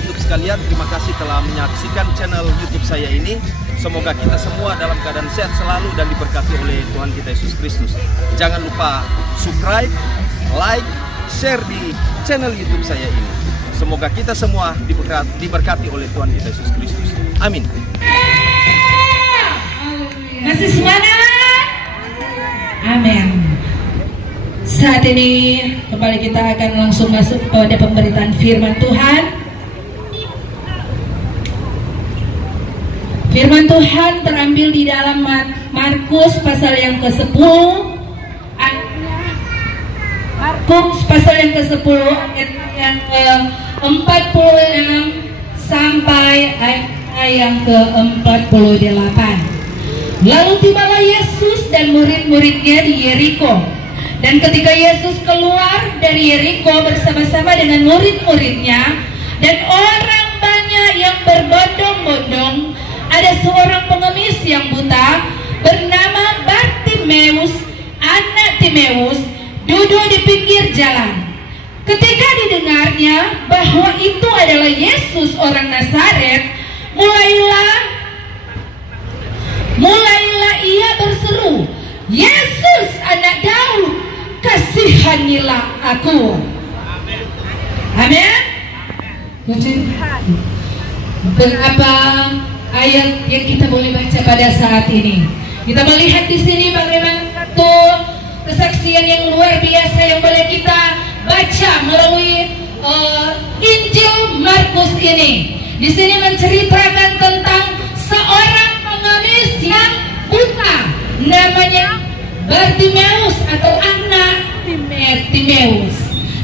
YouTube sekalian, terima kasih telah menyaksikan channel YouTube saya ini. Semoga kita semua dalam keadaan sehat selalu dan diberkati oleh Tuhan kita Yesus Kristus. Jangan lupa subscribe, like, share di channel YouTube saya ini. Semoga kita semua diberkati oleh Tuhan kita Yesus Kristus. Amin. Masih semangat? Amin. Saat ini kembali kita akan langsung masuk pada pemberitaan firman Tuhan. Firman Tuhan terambil di dalam Markus pasal yang ke-10. Markus pasal yang ke-10 ayat yang ke-46 sampai ayat yang ke-48. Lalu tibalah Yesus dan murid-muridnya di Yeriko. Dan ketika Yesus keluar dari Yeriko bersama-sama dengan murid-muridnya dan orang banyak yang berbondong-bondong, ada seorang pengemis yang buta bernama Bartimeus, anak Timeus, duduk di pinggir jalan. Ketika didengarnya bahwa itu adalah Yesus orang Nazaret, mulailah ia berseru, "Yesus anak Daud, kasihanilah aku." Amin. Berapa ayat yang kita boleh baca pada saat ini? Kita melihat di sini bagaimana satu kesaksian yang luar biasa yang boleh kita baca melalui Injil Markus ini. Di sini menceritakan tentang seorang pengemis yang buta, namanya Bartimeus atau anak Timeus.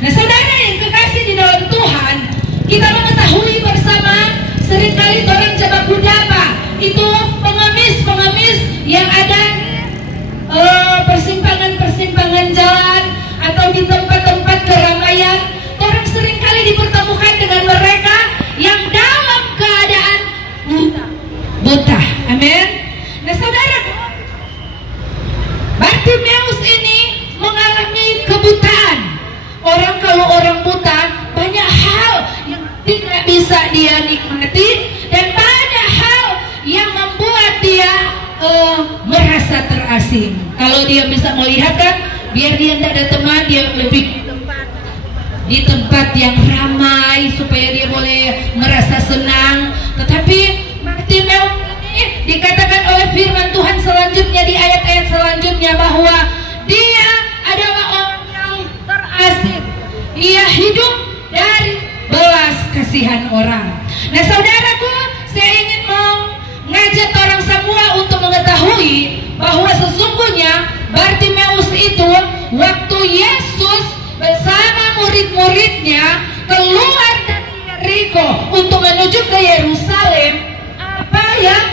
Nah, saudara yang kekasih di dalam Tuhan, kita mengetahui bersama seringkali orang coba kudapa itu pengemis yang ada persimpangan jalan atau di tempat-tempat keramaian. Orang seringkali dipertemukan dengan mereka yang dalam keadaan buta. Amin. Nah, saudara, Bartimeus ini mengalami kebutaan. Kalau orang buta, banyak hal yang tidak bisa dia nikmati dan banyak hal yang membuat dia merasa terasing. Kalau dia bisa melihat kan, biar dia tidak ada teman, dia lebih di tempat yang ramai supaya dia boleh merasa senang. Tetapi Bartimeus ini dikatakan oleh firman Tuhan selanjutnya di ayat-ayat selanjutnya bahwa dia adalah orang yang terasing. Ia hidup dari belas kasihan orang. Nah, saudaraku, saya ingin mengajak orang semua untuk mengetahui bahwa sesungguhnya Bartimeus itu waktu Yesus bersama murid-muridnya keluar dari Yeriko untuk menuju ke Yerusalem, apa yang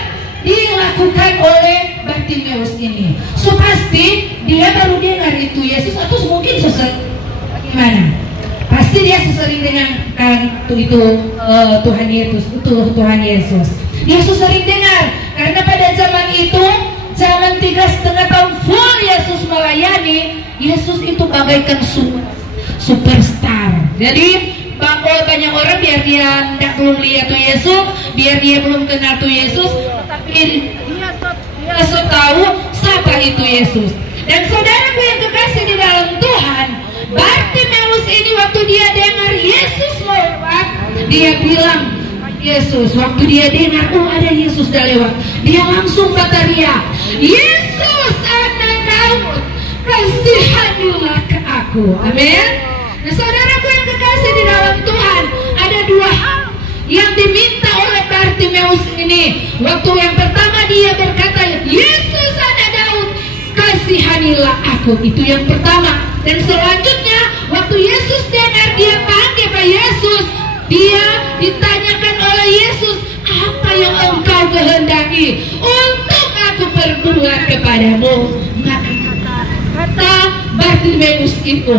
dilakukan oleh Bartimeus ini? So pasti dia baru dengar itu Yesus atau mungkin bagaimana? Pasti dia sesering dengan Tuhan Yesus. Yesus sering dengar karena pada zaman itu, zaman 3,5 tahun full Yesus melayani, Yesus itu bagaikan superstar. Jadi banyak orang biar dia belum lihat tuh Yesus, biar dia belum kenal tuh Yesus, tapi dia tahu siapa itu Yesus. Dan saudaraku yang kekasih di dalam Tuhan, Bartimeus ini waktu dia dengar Yesus lewat, dia bilang, Yesus, waktu dia dengar, oh ada Yesus dah lewat, dia langsung berteriak, "Yesus anak Daud, kasihanilah ke aku." Amin. Nah, saudaraku yang kekasih di dalam Tuhan, ada dua hal yang diminta oleh Bartimeus ini. Waktu yang pertama dia berkata, "Yesus anak Daud, kasihanilah aku." Itu yang pertama. Dan selanjutnya waktu Yesus dengar dia panggil Pak Yesus, dia ditanyakan oleh Yesus, "Apa yang engkau kehendaki untuk aku perbuat kepadamu?" Maka kata Bartimeus itu,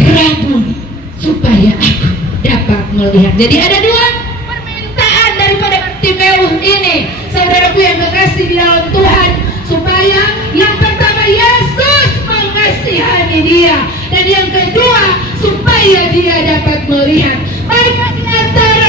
"Rabuni, supaya aku dapat melihat." Jadi ada dua permintaan daripada Bartimeus ini, saudaraku yang kekasih di dalam Tuhan, supaya yang pertama Yesus mengasihani dia, dan yang kedua supaya dia dapat melihat. Maka di antara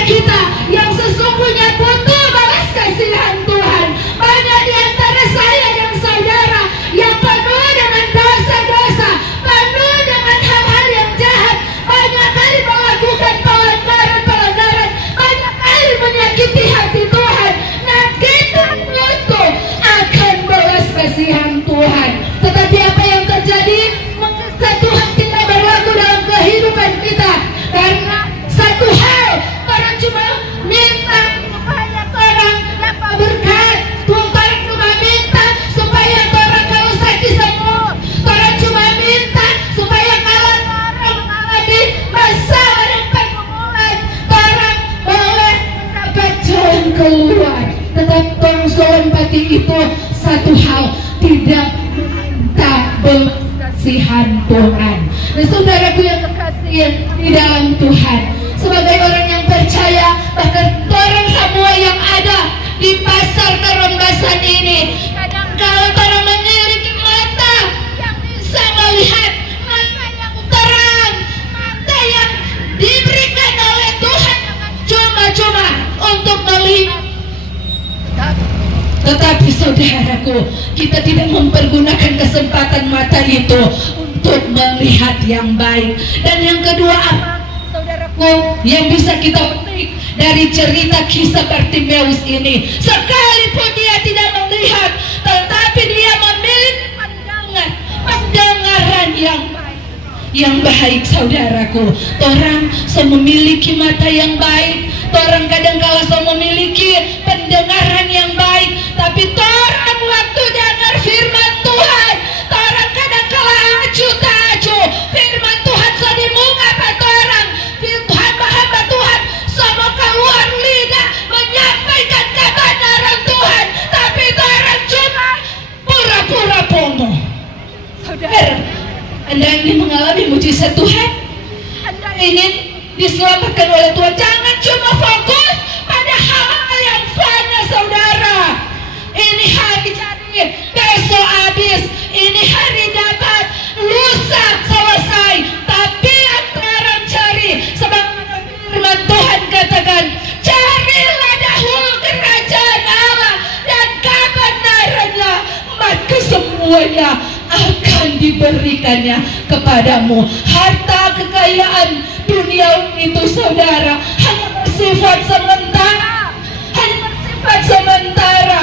Dan saudaraku yang terkasih di dalam Tuhan, sebagai orang yang percaya, bahkan orang semua yang ada di pasar Terembasan ini, kadang-kala orang memiliki mata yang bisa melihat, mata yang terang, mata yang diberikan oleh Tuhan cuma-cuma untuk melihat. Tetapi saudaraku, kita tidak mempergunakan kesempatan mata itu untuk melihat yang baik. Dan yang kedua apa, saudaraku, yang bisa kita petik dari cerita kisah Bartimeus ini? Sekalipun dia tidak melihat, tetapi dia memiliki pendengaran yang baik. Yang baik, saudaraku. Orang memiliki mata yang baik, orang kadang-kala memiliki pendengaran yang baik, tapi orang waktu dengar firman Tuhan, orang kadang-kala acu-tacu firman Tuhan di muka orang. Tuhan hamba Tuhan sama keluar lidah menyampaikan kebenaran Tuhan, tapi orang cuma pura-pura bohong. Saudara, Anda ingin mengalami mujizat Tuhan? Anda ingin diselamatkan oleh Tuhan? Jangan cuma fokus pada hal-hal yang fana, saudara. Ini hari cari, besok habis. Ini hari dapat, lusa selesai. Tapi yang orang cari, sebab firman Tuhan katakan, carilah dahulu kerajaan Allah dan kebenarannya, maka semuanya akan diberikannya kepadamu. Harta kekayaan dunia itu, saudara, hanya bersifat sementara, hanya bersifat sementara.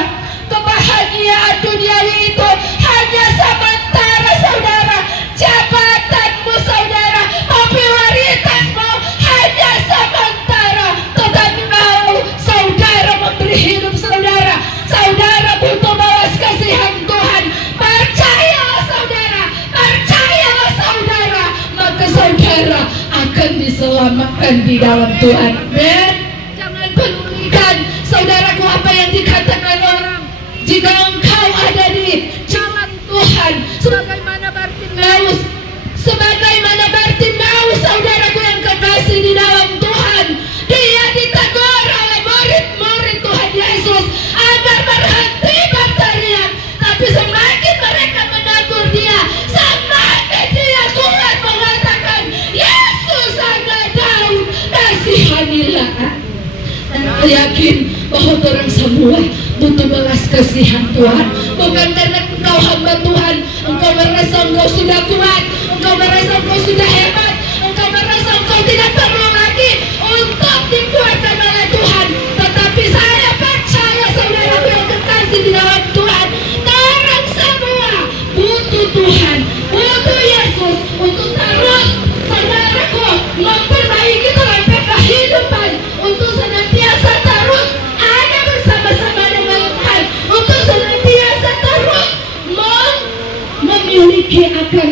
Kebahagiaan duniawi itu hanya sementara, saudara. Jabatanmu, saudara, popularitasmu hanya sementara. Tetapi kalau saudara memberi hidup saudara, saudara butuh balas kasihan Tuhan. Percayalah saudara, percayalah saudara, maka saudara akan diselamatkan di dalam Tuhan. Dan jangan pedulikan, saudaraku, apa yang dikatakan orang. Jika engkau ada di jalan Tuhan, sebagaimana Bartimeus, saudaraku yang kekasih di dalam Tuhan, dia ditegur oleh murid-murid Tuhan Yesus agar berhenti berteriak. Tapi semakin mereka menegur dia, semakin dia kuat mengatakan, Yesus anak Daud, kasihanilah. Dan aku yakin bahwa orang semua butuh belas kasihan Tuhan. Bukan karena engkau hamba Tuhan, engkau merasa engkau sudah kuat, engkau merasa engkau sudah hebat, engkau merasa engkau tidak perlu lagi untuk dikuatkan oleh Tuhan. Tetapi saya percaya, saudara yang terkasih di dalam Tuhan, orang semua butuh Tuhan, butuh Yesus untuk terus, saudaraku, memperbaiki terlebih kehidupan, untuk senantiasa terus ada bersama-sama dengan Tuhan, untuk senantiasa terus memiliki akan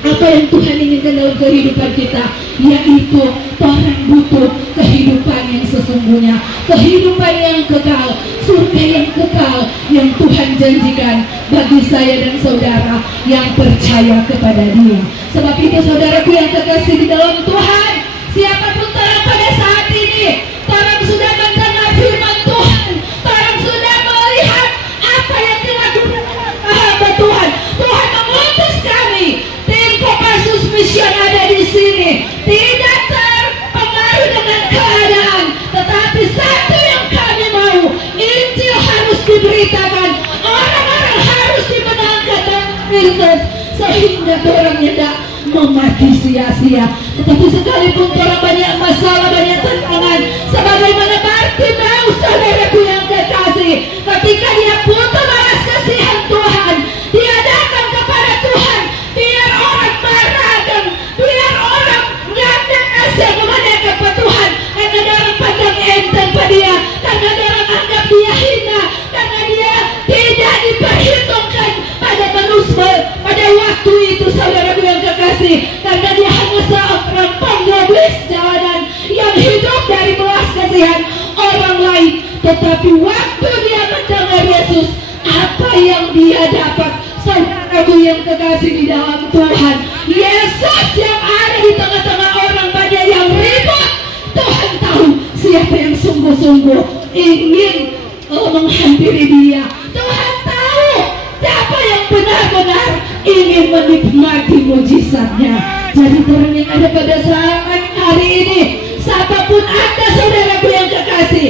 apa yang Tuhan inginkan dalam kehidupan kita, yaitu orang butuh kehidupan yang sesungguhnya, kehidupan yang kekal, surga yang kekal yang Tuhan janjikan bagi saya dan saudara yang percaya kepada Dia. Sebab itu, saudaraku yang terkasih di dalam Tuhan, siapapun terang pada saat ini, orang sudah mendengar firman Tuhan, orang sudah melihat apa yang dilakukan hamba Tuhan. Tuhan mengutus kami, tim Kopassus Mission ada di sini, tidak terpengaruh dengan keadaan, tetapi satu yang kami mau, Injil harus diberitakan, orang-orang harus dimenangkan dan Kristus, sehingga orang tidak memati sia-sia. Tetapi sekalipun orang banyak masalah, banyak tantangan, sebagaimana Bartimeus, saudaraku yang kekasih, ketika dia butuh balas kasihan Tuhan, dia datang kepada Tuhan. Biar orang marah dan biar orang nyata kasih kepada Tuhan, karena orang pandang enteng pada dia, karena orang anggap dia hina, karena dia tidak diperhitungkan pada manusia pada waktu itu, saudaraku yang kekasih, karena dia hanya seorang pengoblis jalanan yang hidup dari belas kasihan orang lain. Tetapi waktu dia mendengar Yesus, apa yang dia dapat, saudaraku yang kekasih di dalam Tuhan, Yesus yang ada di tengah-tengah orang banyak yang ribut. Tuhan tahu siapa yang sungguh-sungguh ingin menghampiri dia. Tuhan tahu siapa yang benar-benar ingin menikmati mujizatnya. Jadi orang yang ada pada saat hari ini, siapapun Anda saudaraku yang kekasih,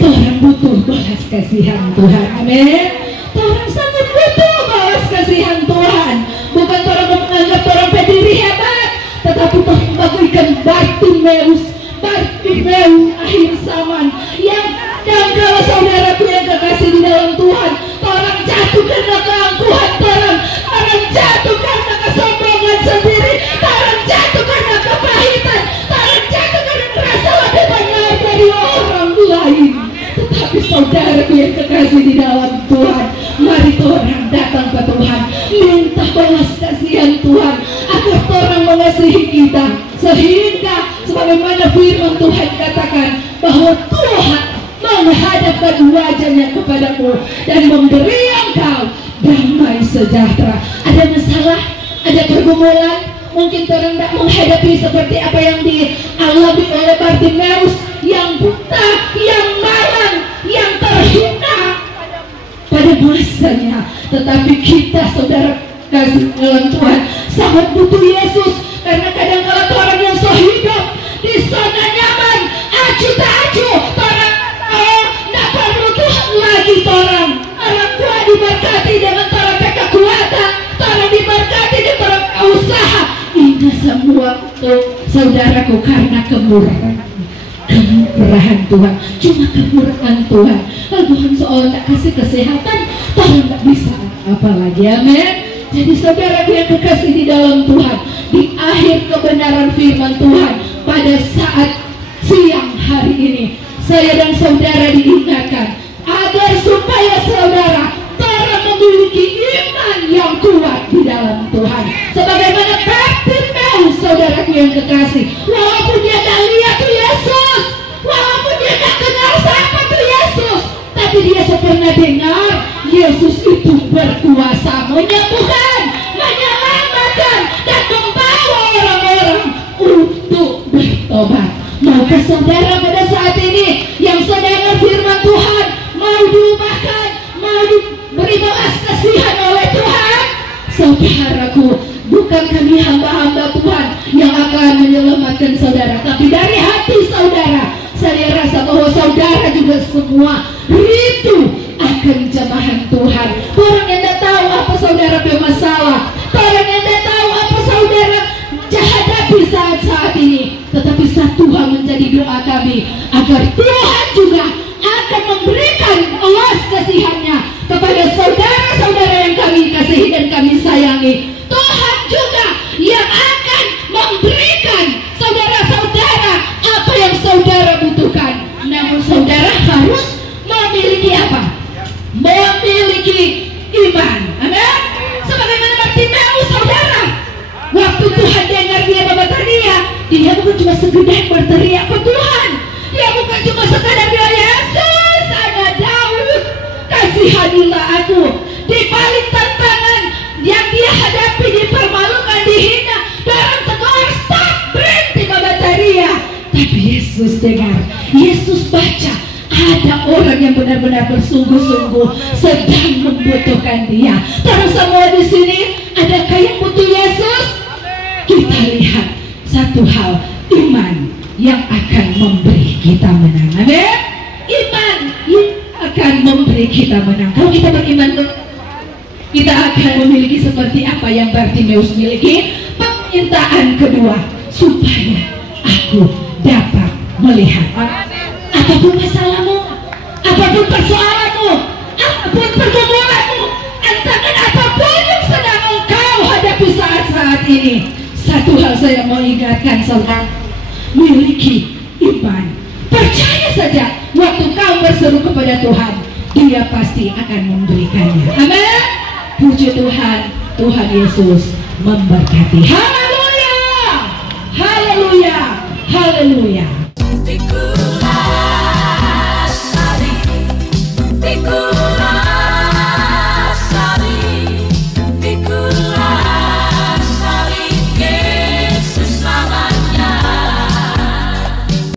orang butuh belas kasihan Tuhan. Amin. Orang sangat butuh belas kasihan Tuhan. Bukan orang menganggap orang berdiri hebat, tetapi Tuhan bagaikan Bartimeus akhir zaman yang kalau saudaraku yang kekasih di dalam Tuhan, orang jatuh karena keangkuhan orang jatuh karena kesombongan sendiri, orang jatuh karena kepahitan, orang jatuh karena merasa lebih benar dari orang lain. Tetapi saudaraku yang kekasih di dalam Tuhan, mari orang datang ke Tuhan, minta belas kasihan Tuhan agar orang mengasihi kita, sehingga sebagaimana firman Tuhan katakan bahwa Tuhan menghadapkan wajahnya kepadamu dan memberi engkau damai sejahtera. Ada masalah, ada pergumulan, mungkin orang tidak menghadapi seperti apa yang dialami oleh Bartimeus, yang buta, yang malang, yang terhina pada masanya. Tetapi kita saudara kasih dalam Tuhan sangat butuh Yesus, karena kadang-kala orang yang hidup di zona nyaman, acuh tak acuh, orang tidak perlu Tuhan lagi. Orang tua diberkati dengan orang kekuatan, orang diberkati dengan usaha. Ini semua saudaraku karena kemurahan Tuhan, cuma kemurahan Tuhan. Kalau Tuhan seolah tak kasih kesehatan, Tuhan tak bisa apa lagi. Amin. Jadi saudara yang kekasih di dalam Tuhan, di akhir kebenaran firman Tuhan pada saat siang hari ini, saya dan saudara diingatkan agar supaya saudara memiliki iman yang kuat di dalam Tuhan. Sebagaimana Bartimeus saudaraku yang kekasih, walaupun dia tak lihat tuh Yesus, walaupun dia tak kenal siapa tuh Yesus, tapi dia pernah dengar Yesus itu berkuasa menyembuhkan, menyelamatkan, dan membawa orang-orang untuk bertobat. Maukah saudara pada saat ini yang sedang firman Tuhan mau diubahkan, mau diberi belas kasihan oleh Tuhan? Saudaraku, bukan kami hamba-hamba Tuhan yang akan menyelamatkan saudara, tapi dari hati saudara, saya rasa bahwa saudara juga semua rindu akan jamahan Tuhan. Orang yang tidak tahu apa saudara bermasalah, orang yang tidak tahu apa saudara hadapi saat ini, tetapi satu hal menjadi doa kami, agar Tuhan juga akan memberikan belas kasihannya kepada saudara-saudara yang kami kasihi dan kami sayangi. Tuhan juga yang akan memberikan saudara-saudara apa yang saudara butuhkan. Namun saudara harus memiliki apa? Memiliki iman. Amin. Sebagaimana Bartimeus saudara, waktu Tuhan dengar dia berteriak, dia bukan cuma sekedar berteriak ke Tuhan, dia bukan cuma sekadar bilang Yesus anak Daud, kasihanilah aku. Di balik tantangan yang dia hadapi, dipermalukan, dihina, dalam tegur, stop, berhenti berteriak. Tapi Yesus dengar, Yesus baca, ada orang yang benar-benar bersungguh-sungguh sedang membutuhkan dia. Terus semua di sini, adakah yang butuh Yesus? Kita lihat satu hal, iman yang akan memberi kita menang. Amin. Iman yang akan memberi kita menang. Kalau kita beriman, kita akan memiliki seperti apa yang Bartimeus miliki. Permintaan kedua, supaya aku dapat melihat. Apapun masalahmu, apapun persoalanmu, apapun pergumulanmu, entahkan apapun yang sedang engkau hadapi saat-saat ini, satu hal saya mau ingatkan saudara, miliki iman. Percaya saja, waktu kau berseru kepada Tuhan, Dia pasti akan memberikannya. Amin. Puji Tuhan, Tuhan Yesus memberkati. Haleluya, haleluya, haleluya.